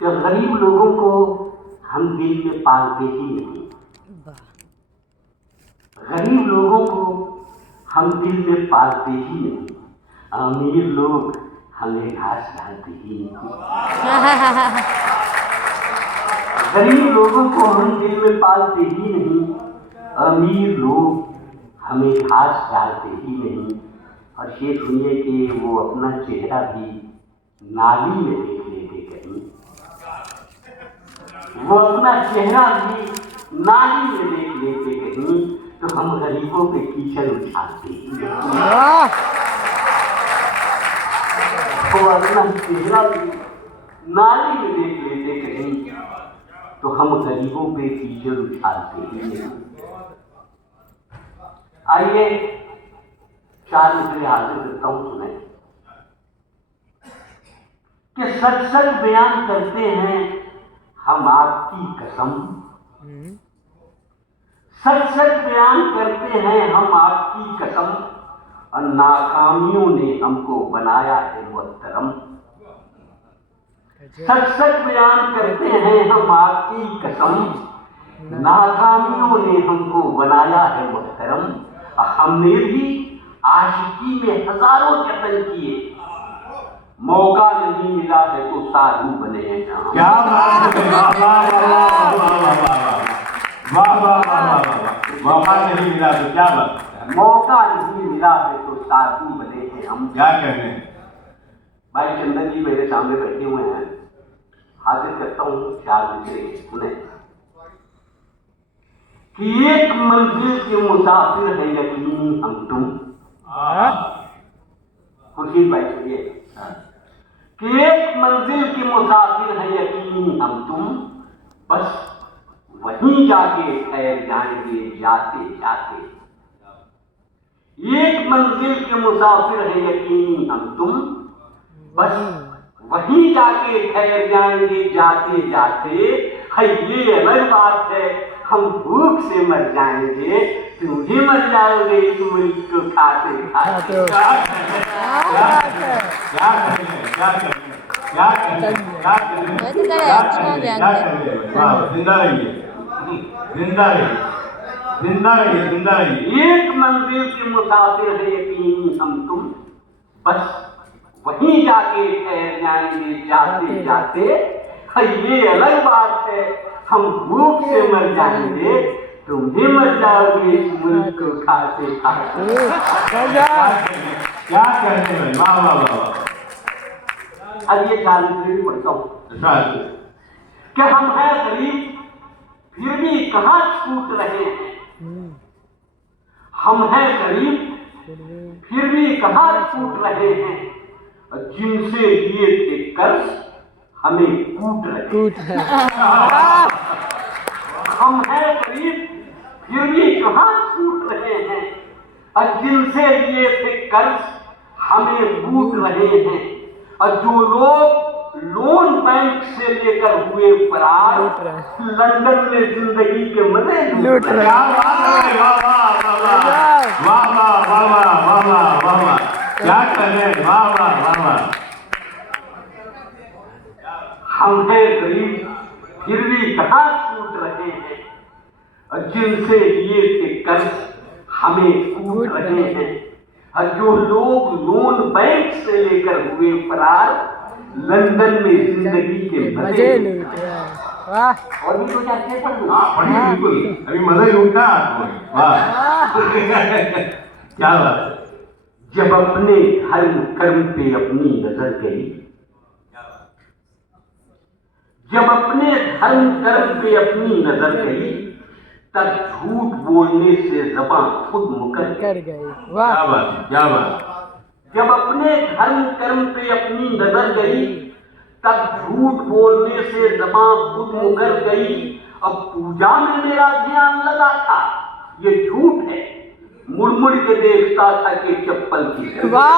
कि गरीब लोगों को हम दिल में पालते ही नहीं। गरीब लोगों को हम दिल में पालते ही नहीं। अमीर लोग हमें घास डालते ही नहीं। गरीब लोगों को हम दिल में पालते ही नहीं। अमीर लोग हमें घास डालते ही नहीं। और ये सुनिए कि वो अपना चेहरा भी नाली में देख लेते कहीं। वो अपना चेहरा भी नाली में देख लेते कहीं। तो हम गरीबों पे कीचड़ उछालते ही नहीं। वो अपना चेहरा भी नाली में देख लेते कहीं। तो हम गरीबों पे कीचड़ उछालते ही नहीं। आइए 4 मिसरे हाजिर करता हूं, सुने कि सच सच बयान करते हैं हम आपकी कसम। सच सच बयान करते हैं हम आपकी कसम। और नाकामियों ने हमको बनाया है मुहतरम। सच सच बयान करते हैं हम आपकी कसम। नाकामियों ने हमको बनाया है मुहतरम। हमने भी आशिकी में हजारों जतन किए, मौका नहीं मिला है तो साधु बने हैं। क्या बात है, मौका नहीं मिला तो क्या बात है? मौका नहीं मिला है तो साधु बने हैं हम। क्या कहने भाई चंदन जी मेरे सामने बैठे हुए हैं। हाजिर करता हूँ 4 मिसरे, सुने कि एक मंजिल के मुसाफिर है यकीनी हम तुम। खुर्शीद भाई सुनिए कि एक मंजिल के मुसाफिर है यकीनी हम तुम। बस वहीं जाके ठहर जाएंगे जाते जाते। एक मंजिल के मुसाफिर है यकीनी हम तुम। बस वहीं जाके ठहर जाएंगे जाते जाते। है ये अलग बात है हम भूख से मर जाएंगे, तुम भी मर जाओगे इस मुल्क को खाते खाते। जिंदा रहिए। एक मंजिल के मुसाफिर है यकीनी हम तुम। बस वहीं जाके ठहर जाएंगे जाते जाते। ये अलग बात है हम भूख से मर जाएंगे, तुम भी मर जाओगे इस मुल्क को खाते खाते। क्या कहते हैं? वाह वाह वाह। अब ये 4 मिसरे पढ़ता हूँ कि हम हैं गरीब फिर भी कहाँ छूट रहे हैं। हम हैं गरीब फिर भी कहाँ छूट रहे हैं। जिनसे लिए थे कर्ज हमें कूट रहे हैं। हम हैं गरीब फिर भी कहाँ छूट रहे हैं। और जिनसे लिए थे कर्ज हमें कूट रहे हैं। और जो लोग लोन बैंक से लेकर हुए फरार लंदन में जिंदगी के मजे लूट रहे हैं। क्या करें? वाह वाह वाह वाह। हम हैं गरीब फिर भी कहाँ छूट रहे हैं। और जिनसे लिए थे कर्ज हमें कूट रहे हैं। और जो लोग लोन बैंक से लेकर हुए फरार लंदन में जिंदगी के मजे लूट रहे हैं। और भी कुछ अच्छे पढ़ लो। बिल्कुल, अभी मजा ही लूटना। वाह क्या बात। जब अपने धर्म कर्म पे अपनी नजर गई, जब अपने धर्म कर्म पे अपनी नजर गई, तब झूठ बोलने से ज़बान खुद मुकर गई। क्या बात क्या बात। जब अपने धर्म कर्म पे अपनी नजर गई, तब झूठ बोलने से ज़बान खुद मुकर गई। अब पूजा में मेरा ध्यान लगा था, ये झूठ है। मुड़ मुड़ के देखता था कि चप्पल की। वाह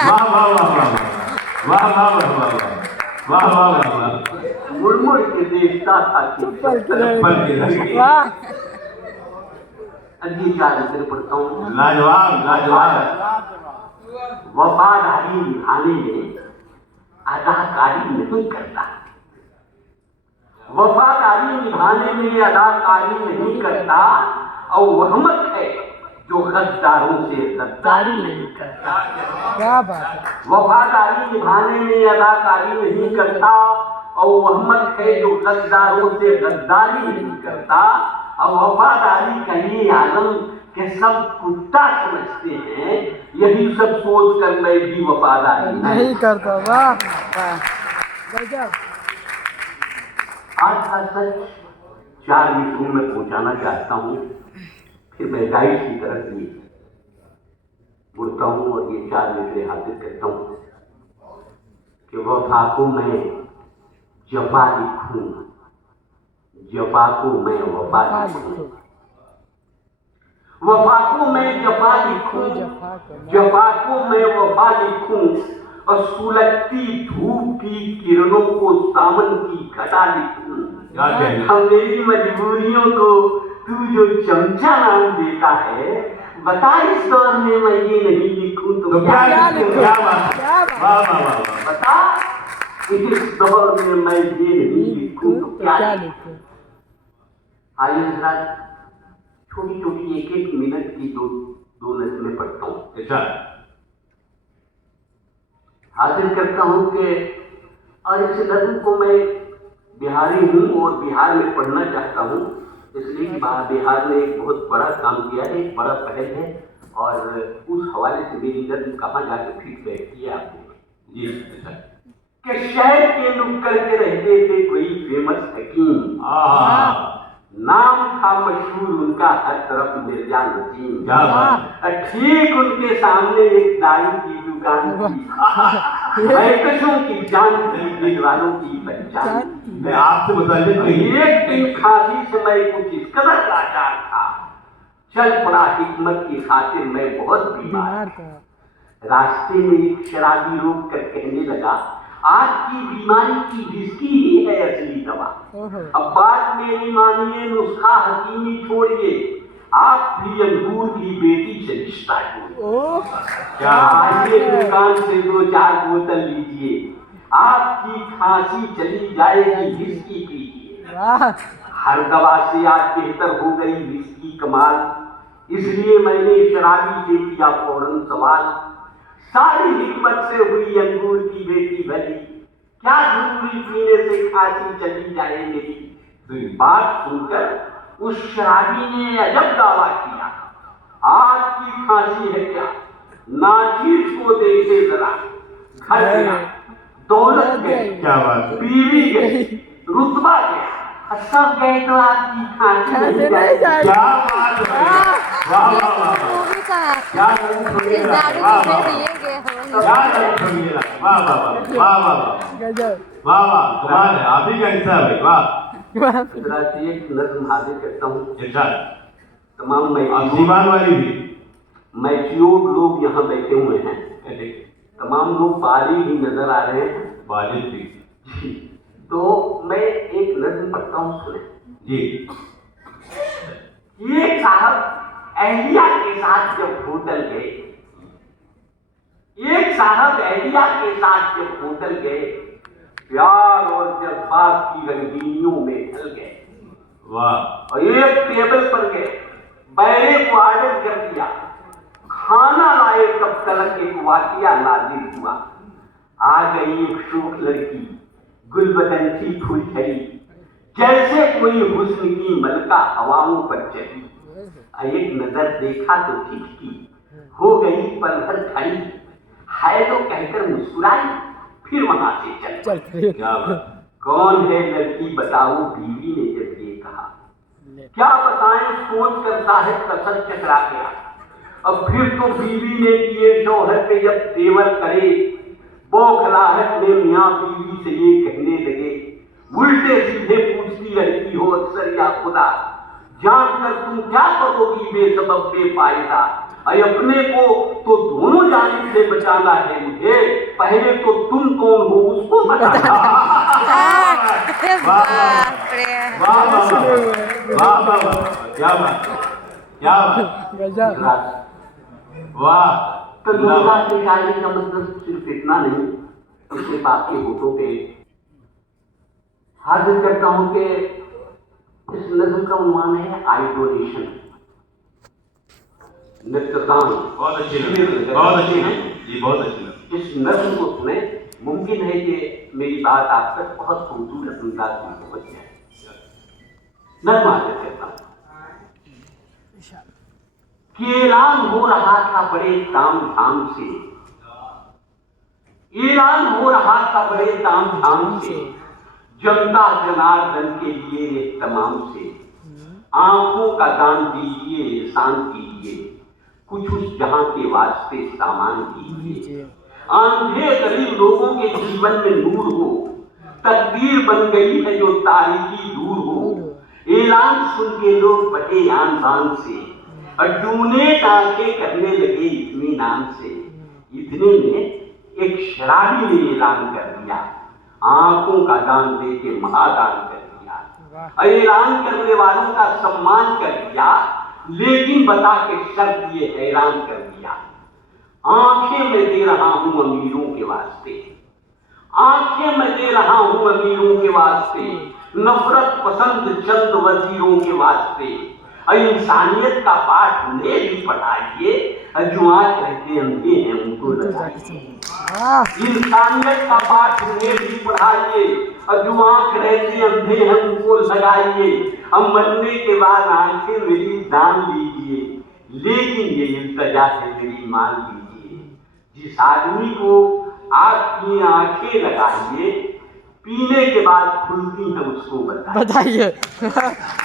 वाह वाह वाह वाह वाह वाह वाह वाह। मुड़ मुड़ के देखता था कि अजीब जाकर पढ़ता हूँ। लाजवाब लाजवाब। वफादारी निभाने में अदाकारी नहीं करता, वफादारी निभाने में अदाकारी नहीं करता, और वह मत है जो गद्दारों से गद्दारी नहीं करता। क्या बात है। वफादारी निभाने में अदाकारी नहीं करता, और वह मत है जो गद्दारों से गद्दारी नहीं करता। और वफादारी का ये आलम के सब कुत्ता समझते हैं, यही सब सोच कर मैं भी वफादारी नहीं करता। वाह वाह गजब। आज का सच 4 मिनटों में पहुंचाना चाहता हूँ, फिर मैं गाइड की तरफ भी मुड़ता हूँ और ये 4 मिनट हासिल करता हूँ कि वफा को मैं जफा लिखूं, जफा को मैं वफा लिखूं, वफा को मैं जफा लिखूं, जफा को मैं वफा लिखूं, और सुलगती धूप की किरणों को सावन की घटा लिखूं। हम मेरी मजबूरियों को तू जो चमचा नाम देता है, बता इस दौर में मैं ये नहीं लिखूं तो क्या लिखूं? क्या बात, वाह वाह वाह, बता इस दौर में मैं ये नहीं लिखूं तो क्या लिखूं? आइए जरा छोटी छोटी 1-1 मिनट की दो नज़में पढ़ता हूँ। अच्छा, हाजिर करता हूँ कि और इस नज़म को मैं बिहारी हूँ और बिहार में पढ़ना चाहता हूँ, इसलिए कि बिहार में एक बहुत बड़ा काम किया है, एक बड़ा पहल है, और उस हवाले से मेरी नज़म कहाँ जाकर फीडबैक किया आपने जी। कि शहर के नुक्कड़ के रहते थे कोई फेमस हकीम, नाम था मशहूर उनका हर तरफ मिर्जा नसीम। क्या बात। ठीक उनके सामने एक दाई की दुकान थी, महकशों की जान थी, दिलवालों की पहचान। मैं आपसे बताइए तो एक दिन खांसी से मैं कुछ इस कदर लाचार था, चल पड़ा हिकमत की खातिर मैं बहुत बीमार था। रास्ते में एक शराबी रोक कर कहने लगा, आपकी बीमारी की विस्की ही है असली दवा। अब बात मेरी मानिए, नुस्खा हकीमी छोड़िए, आप भी अंगूर की बेटी से रिश्ता जोड़िए। आइए दुकान से 2-4 बोतल लीजिए, आपकी खांसी चली जाएगी, विस्की पीजिए। हर दवा से आज बेहतर हो गई विस्की कमाल, इसलिए मैंने शराबी से किया फौरन सवाल, सारी हिम्मत से हुई अंगूर की बेटी भली, क्या जरूरी पीने से खांसी चली जाए मेरी। बात सुनकर उस शराबी ने अजब दावा किया, आपकी खांसी है क्या, नाचीज को देखे जरा, घर गया, दौलत गई, क्या बात, बीवी गई, रुतबा गया, सब गए तो आपकी खांसी नहीं जाए। क्या बात है, वाह वाह वाह, क्या रंग खमीरा, वाह वाह, क्या रंग खमीरा, वाह वाह वाह, वाह वाह वाह, वाह वाह, कमाल है, आप ही का हिस्सा है भाई, वाह। एक नज़्म हाजिर करता हूँ। अच्छा, तमाम दीवान वाली भी मैच्योर लोग यहाँ बैठे हुए हैं, तमाम लोग बाली ही नजर आ रहे हैं, बाली थी। तो मैं एक नज़्म पढ़ता हूँ, सुने जी। ये साहब अहलिया के साथ जब होटल गए, एक साहब अहलिया के साथ जब होटल गए, प्यार और जज्बात की रंगीनियों में ढल गए। वाह। और एक टेबल पर गए, बैरे को ऑर्डर कर दिया, खाना लाए तब तलक एक वाकिया नाजिल हुआ। आ गई एक शोख लड़की, गुलबदन थी फूल खड़ी, जैसे कोई हुस्न की मलका हवाओं पर चढ़ी। एक नजर देखा तो ठीक की, हो गई पल भर खड़ी, है तो कहकर मुस्कुराई, फिर वहां से चल पड़ी। क्या बात। कौन है लड़की बताओ, बीवी ने जब ये कहा, क्या बताएं सोच कर साहिब का सच चकरा गया। अब फिर तो बीवी ने किए शौहर पे जब तेवर करे, बौखलाहट में मियाँ बीवी से ये कहने लगे, उल्टे सीधे पूछती रहती हो अक्सर या खुदा, जानकर तुम क्या करोगी बेसबब बेफायदा। अपने को तो दोनों जानिब से बचाना है मुझे, पहले तो तुम कौन हो उसको बताना। क्या बात, क्या बात, वाह। तो दूसरा से शायरी का मतलब सिर्फ इतना नहीं उसके बाप के होठों पे हाजिर करता हूं कि इस नज्म का उन्वान है आइडोलेशन, नृत्यदान। बहुत अच्छी लगी, बहुत अच्छी लगी जी, बहुत अच्छी लगी। इस नज्म को सुने, मुमकिन है कि मेरी बात आप तक बहुत खूबसूरत अंदाज में पहुंच जाए। नज्म आगे कहता हूं कि ऐलान हो रहा था बड़े ताम झाम से, ऐलान हो रहा था बड़े ताम झाम से, जनता जनार्दन के लिए तमाम से, आंखों का दान दीजिए, एहसान कीजिए, कुछ उस जहां के वास्ते सामान दीजिए। आंधे गरीब लोगों के जीवन में नूर हो, तकदीर बन गई है जो तारीकी दूर हो। ऐलान सुन के लोग बटे आन बान से, अड्डूने टाँके करने लगे इत्मीनान से। इतने में एक शराबी ने ऐलान कर दिया, आंखों का दान दे के महादान कर दिया। ऐलान करने वालों का सम्मान कर दिया, लेकिन बता के शर्त ये हैरान कर दिया। आंखें मैं दे रहा हूं अमीरों के वास्ते, आंखें मैं दे रहा हूं अमीरों के वास्ते, नफरत पसंद चंद वजीरों के वास्ते। इंसानियत का पाठ उन्हें भी पढ़ाइए, जो आज कहते अंधे हैं उनको लगाइए। इंसानियत का पाठ उन्हें भी पढ़ाइए, और जो आंख रहते अंधे हैं उनको लगाइए। हम मरने के बाद आंखें मेरी दान लीजिए, लेकिन ये इल्तजा है मेरी मान लीजिए। जिस आदमी को आपकी आंखें लगाइए, पीने के बाद खुलती है उसको बताइए।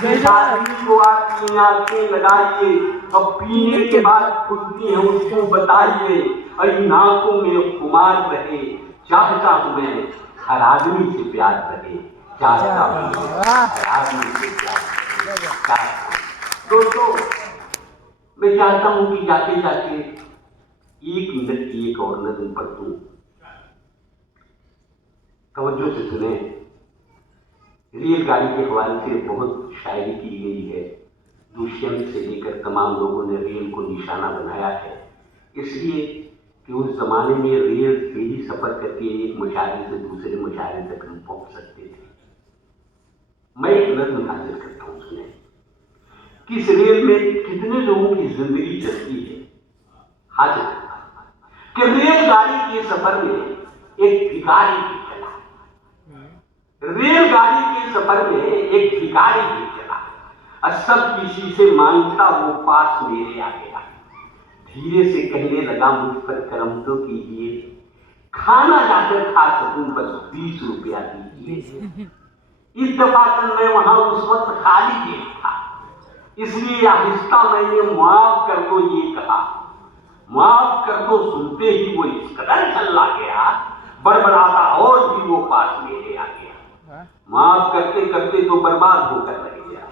जिस आदमी को आपकी आंखें लगाइए और पीने के बाद खुलती है उसको बताइए। और इन आंखों में खुमार रहे, चाहता हूं मैं हर आदमी से प्यार रहे, चाहता हूं हर आदमी से प्यार। दोस्तों, मैं चाहता हूं कि जाते जाते 1 मिनट की एक और नज़म पढ़ दूं। तवज्जो से सुने। रेलगाड़ी के हवाले से बहुत शायरी की गई है। दुष्यंत से लेकर तमाम लोगों ने रेल को निशाना बनाया है, इसलिए कि उस जमाने में रेल से ही सफर करके एक मुशायरे से दूसरे मुशायरे तक हम पहुंच सकते थे। मैं एक नज़्म हाजिर करता हूं, सुने कि इस रेल में कितने लोगों की जिंदगी चलती है। हाजिर करता कि रेलगाड़ी के सफर में एक भिखारी भी चला, रेलगाड़ी के सफर में एक भिखारी भी चला, और सब किसी से मांगता वो पास मेरे आ गया। धीरे से कहने लगा मुझ पर करम तो कीजिए, खाना जाकर खा सकूं बस 20 रुपया दीजिए। इस दफा मैं वहां उस वक्त खाली जेब था, इसलिए आहिस्ता मैंने माफ कर दो ये कहा। माफ कर दो सुनते ही वो इस कदर चला गया, बड़बड़ाता और भी वो पास मेरे आ गया। माफ करते करते तो बर्बाद होकर रह गया,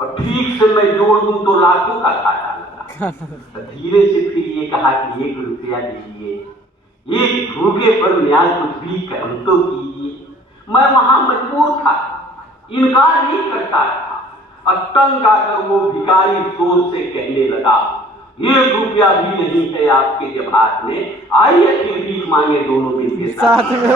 और ठीक से मैं जोड़ दूं तो लाखों का घाटा लगा। तो धीरे से फिर ये कहा कि 1 रुपया दीजिए, एक भूखे पर न्याय कुछ भी कर्म तो कीजिए। मैं वहां मजबूर था, इनकार नहीं करता था, और तंग आकर वो भिखारी जोर से कहने लगा 1 रुपया भी नहीं है आपके जब हाथ में, आइए फिर भी मांगे दोनों दिन के साथ में।